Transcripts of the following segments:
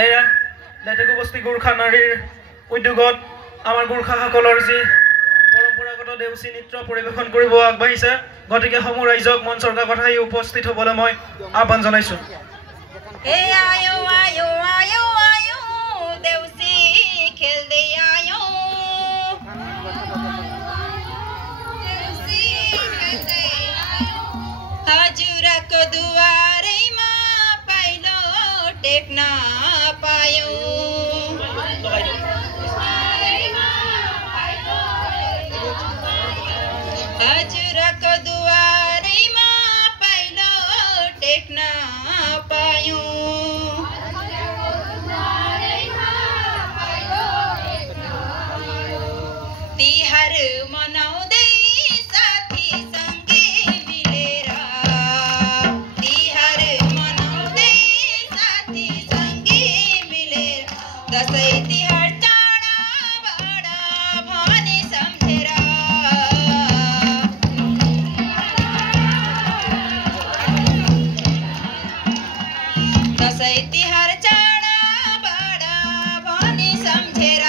এয়া লেটেকু বস্তি গোৰ্খা নাৰীৰ উদ্যোগত আমাৰ গোৰ্খাসকলৰ যি পৰম্পৰাগত দেউচী নৃত্য পৰিৱেশন কৰিব আগবাঢ়িছে গতিকে সমূহ ৰাইজক মঞ্চৰ কাষত আহি উপস্থিত হ'বলৈ মই আহ্বান জনাইছো हजुरको दुवारैमा पाइलो टेक्न पायौ हजुरको दुवारैमा पाइलो टेक्न पायौ तिहार मनाउँदै साथी सँगै मिलेर तिहार मनाउँदै साथी सँगै मिलेर दसैँ तिहार चाडबाड भनी सम्झेर दसैँ तिहार चाडबाड भनी सम्झेर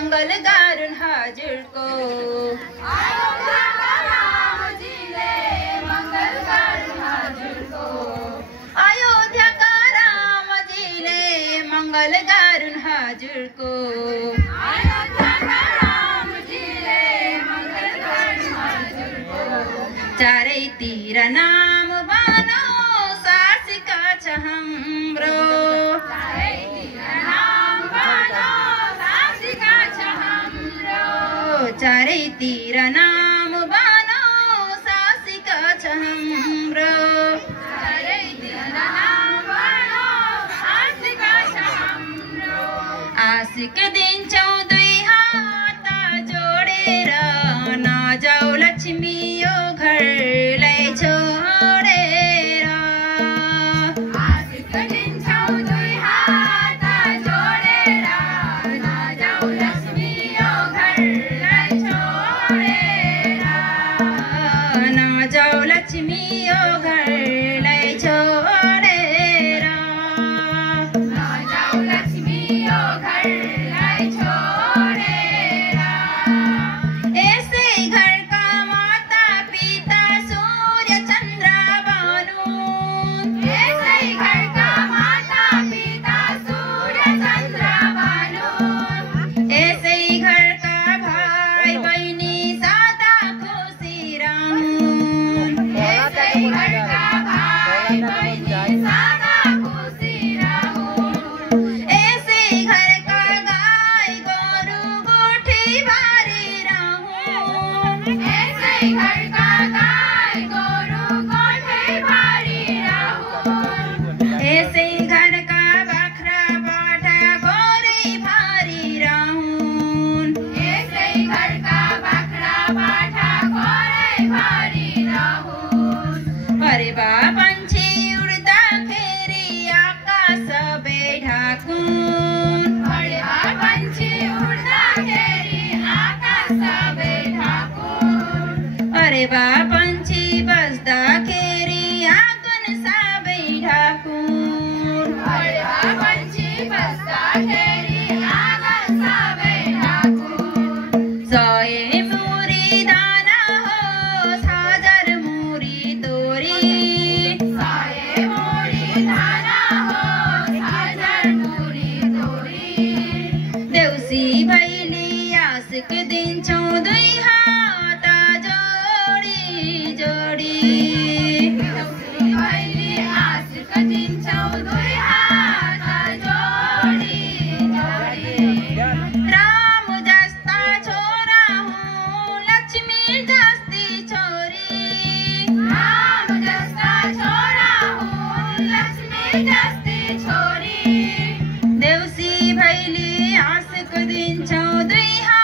मङ्गल गरून् हजुरको अयोध्याका रामजीले मङ्गल गरून् हजुरको अयोध्याका रामजीले मङ्गल गरून् हजुरको अयोध्याका रामजीले मङ्गल गरून् हजुरको चारैतिर नाम बनो शासिका छ हाम्रो चारैतिर नाम बनो शासिका छ हाम्रो चारैतिर नाम बनो शासिका छ हाम्रो चारैतिर नाम बनो शासिका छ हाम्रो आशिक दिन्छौँ दुई हात जोडेर नजाऊ लक्ष्मी यो घरलाई छोडेर आशिक दिन्छौँ दुई हात जोडेर नजाऊ लक्ष्मी यो घरलाई छोडेर नजाऊ लक्ष्मी यो घरलाई छोडेर नजाऊ लक्ष्मी यो घरलाई छोडेर यसै घरका माता पिता सूर्य चन्द्र बनुन् यसै घरका माता पिता सूर्य चन्द्र बनुन् यसै घरका भाइ बहिनी सदा खुसी रहन् यसै घरका भाइ बहिनी सदा खुसी रहन् यसै घरका गाई गोरु गोठी भरि रहन् यसै घरका गाई गोरु गोठी भरि रहन् यसै घरका बाख्रा बाटा गोरै भरि रहन् यसै घरका बाख्रा बाटा गोरै भरि रहन् परेवा पन्छी उड्दाखेरि आकाश ढाकुन् परेवा पन्छी उड्दाखेरि आकाश ढाकुन् परेवा पन्छी बस्दाखेरि आँगन सबै ढाकुन् परेवा पन्छी बस्दाखेरि आँगन सबै ढाकुन् 100 मुरी दाना होस् 1000 मुरी तोरी 100 मुरी दाना होस् 1000 मुरी तोरी देउसी भैली आशिक दिन्छौँ दुई हात जोडी जोडी देउसी भैली आशिक दिन्छौँ दुई हात जोडी जोडी राम जस्ता छोरा हुँ लक्ष्मी जस्ती छोरी राम जस्ता छोरा हुँ लक्ष्मी जस्ती छोरी देउसी भैली आशिक दिन्छौँ दुई हात